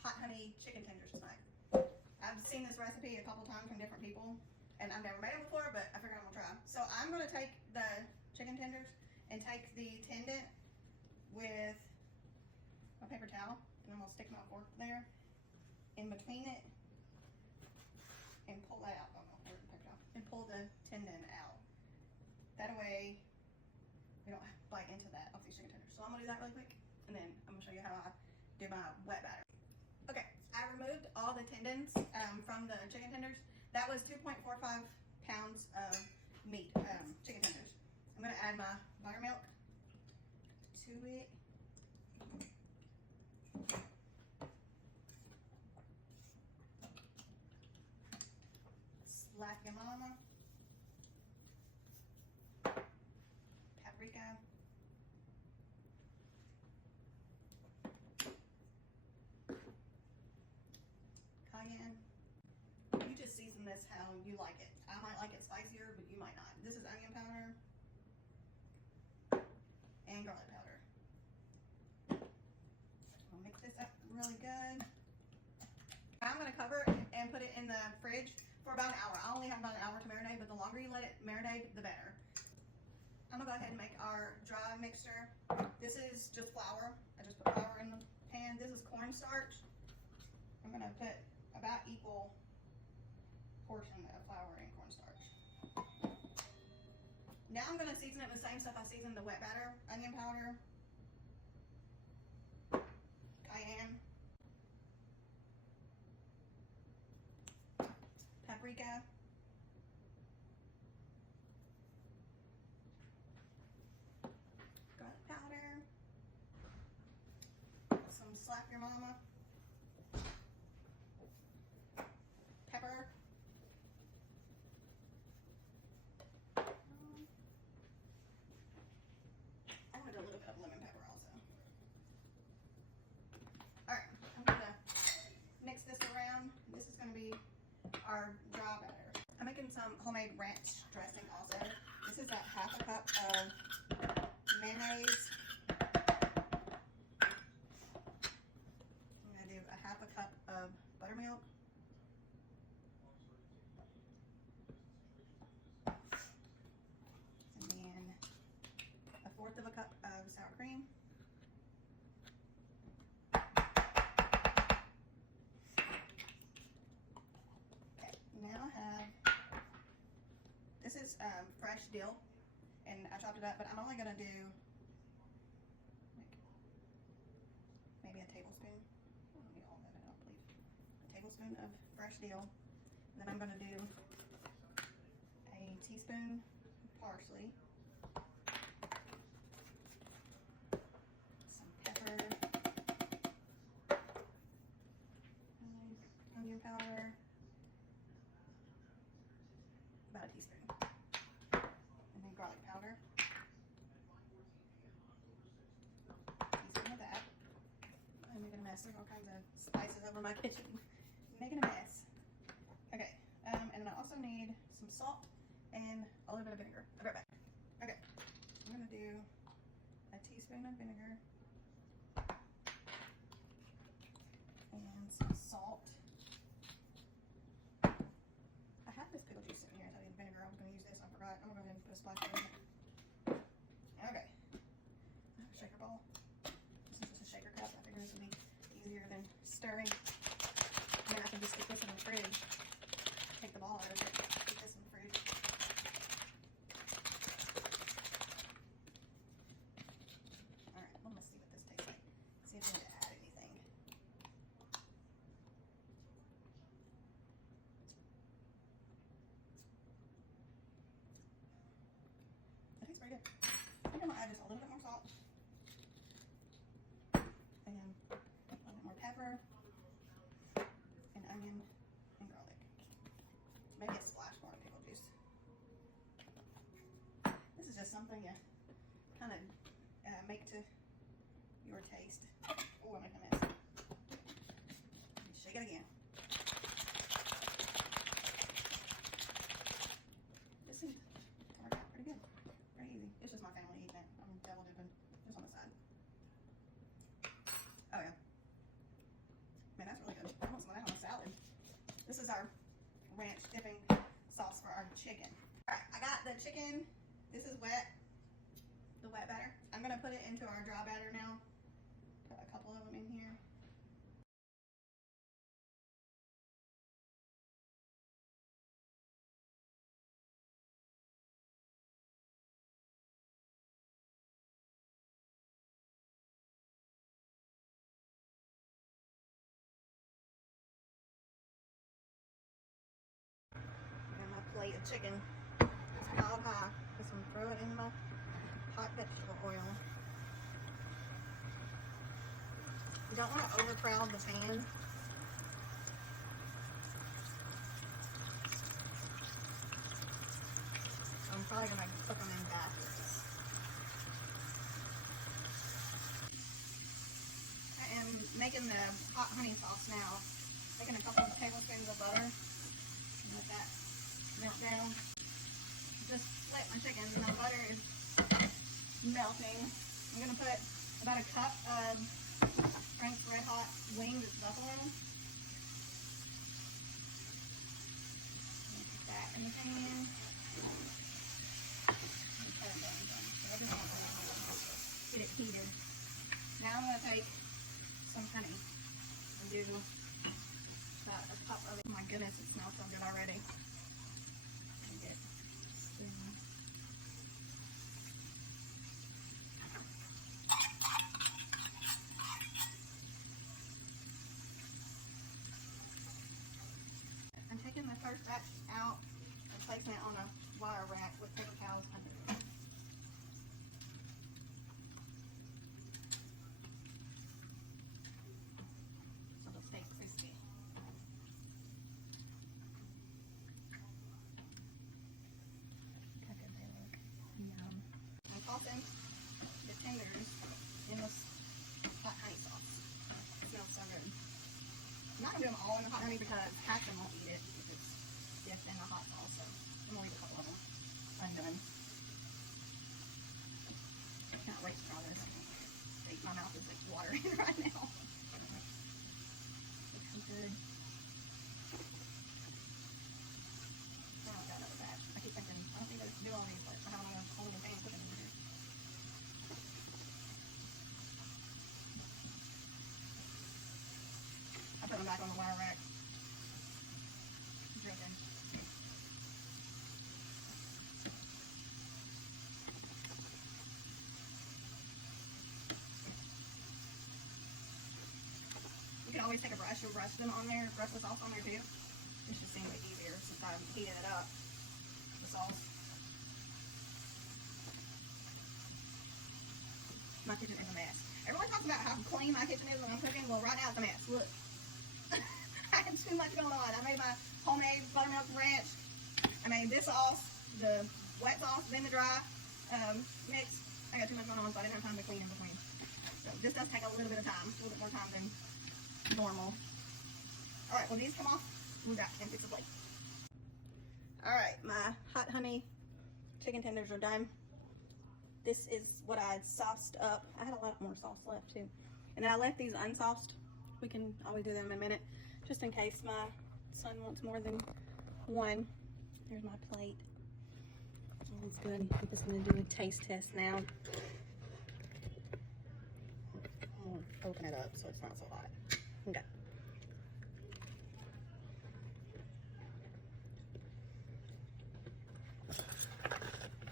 hot honey chicken tenders tonight. I've seen this recipe a couple times from different people, and I've never made them before, but I figured I'm gonna try. So I'm gonna take the chicken tenders and take the tendon with my paper towel, and I'm gonna stick my fork there in between it and pull that out. Oh no, where's the paper towel? And pull the tendon out. That way we don't bite into that off these chicken tenders. So I'm gonna do that really quick, and then I'm gonna show you how I do my wet batter. Okay, I removed all the tendons from the chicken tenders. That was 2.45 pounds of meat, chicken tenders. I'm gonna add my buttermilk to it. Slap your mama. Paprika. Cayenne. You just season this how you like it. I might like it spicier, but you might not. This is onion powder and garlic powder. I'll mix this up really good. I'm gonna cover it and put it in the fridge for about an hour. I only have about an hour to marinate, but the longer you let it marinate, the better. I'm gonna go ahead and make our dry mixture. This is just flour. I just put flour in the pan. This is cornstarch. I'm gonna put about equal portion of flour and cornstarch. Now I'm gonna season it with the same stuff I seasoned the wet batter. Onion powder, cayenne, paprika, garlic powder, some slap your mama, pepper, I'm gonna do a little bit of lemon pepper also. Alright, I'm gonna mix this around. This is gonna be our dry batter. I'm making some homemade ranch dressing also. This is about half a cup of mayonnaise. I'm gonna do a half a cup of buttermilk. And then a fourth of a cup of sour cream. Okay, now I have, this is fresh dill, and I chopped it up, but I'm only gonna do like maybe a tablespoon. I don't need all that, I don't believe. A tablespoon of fresh dill. And then I'm gonna do a teaspoon of parsley. Pepper, onion powder, about a teaspoon, and then garlic powder, teaspoon of that. I'm making a mess. There's all kinds of spices over my kitchen. Making a mess. Okay, and I also need some salt and a little bit of vinegar. I'll be right back. Okay, I'm gonna do a teaspoon of vinegar. And some salt. I have this pickle juice in here. I tell you, vinegar. I was going to use this. I forgot. I'm going to go ahead and put a splash of it in it. Okay. Shaker bowl. Since it's a shaker cup, I figured this would be easier than stirring. And then I can just stick this in the fridge. Take the ball out of it. Put this in the fridge. Alright, I'm going to see what this tastes like. See if I need to add anything. It tastes pretty good. I think I'm gonna add just a little bit more salt and a little bit more pepper and onion and garlic. Maybe a splash more pickle juice. This is just something you kind of make to your taste. Oh, I'm making a mess. Shake it again. This seems to work out pretty good. Pretty easy. It's just my family eating it. I'm double dipping just on the side. Oh yeah. Man, that's chicken. Alright, I got the chicken. This is wet. The wet batter. I'm gonna put it into our dry batter now. Put a couple of them in here. Plate of chicken. It's piled high. Just gonna throw it in my hot vegetable oil. You don't want to overcrowd the pan. So I'm probably gonna cook them in batches. I am making the hot honey sauce now. Taking a couple of tablespoons of butter. Let that melt down. Just split my chicken. My butter is melting. I'm gonna put about a cup of Frank's Red Hot wings. It's buffalo. Put that in the pan. Get it heated. Now I'm gonna take some honey and do about a cup of it. Oh my goodness, it smells so good already. I'm taking the first batch out and placing it on a wire rack with paper towels under it. So it'll stay crispy. Look how good they look. Yum. I'm tossing the tenders in this hot honey sauce. It smells so good. I'm not going to do them all in the hot honey because half of them won't eat it if it's dipped in the hot sauce. So I'm going to leave a couple of them undone. I can't wait to try this. My mouth is like watering right now. Looks so good. Oh, I got another batch. I keep thinking, I don't think I can do all these, but how am I going to hold the pan and put them in here? I put them back on the wire rack. Drinking. You can always take a brush and brush them on there, brush the sauce on there too. This just seems like easier since I'm heating it up, the sauce. My kitchen is a mess. Everyone talks about how clean my kitchen is when I'm cooking. Well, right now it's a mess. Look. I have too much going on. I made my homemade buttermilk ranch. I made this sauce, the wet sauce, then the dry mix. I got too much going on, so I didn't have time to clean in between. So this does take a little bit of time, a little bit more time than normal. Alright, well these come off. We've got 10 pieces of plate. Alright, my hot honey chicken tenders are done. This is what I sauced up. I had a lot more sauce left too. And then I left these unsauced. We can always do them in a minute, just in case my son wants more than one. Here's my plate. All good. I'm just gonna do a taste test now. I'll open it up so it's not so hot. Okay.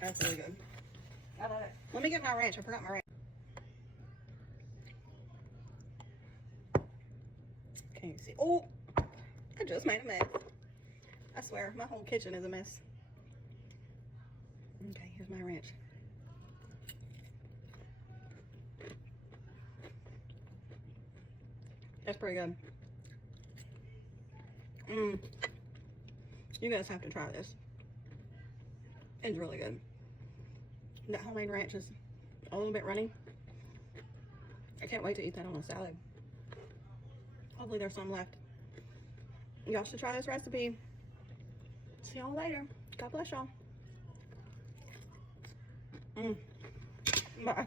That's really good. I love it. Let me get my ranch. I forgot my ranch. Can you see? Oh, I just made a mess. I swear, my whole kitchen is a mess. Okay, here's my ranch. That's pretty good. You guys have to try this. It's really good. That homemade ranch is a little bit runny. I can't wait to eat that on a salad. Hopefully there's some left. Y'all should try this recipe. See y'all later. God bless y'all. Bye.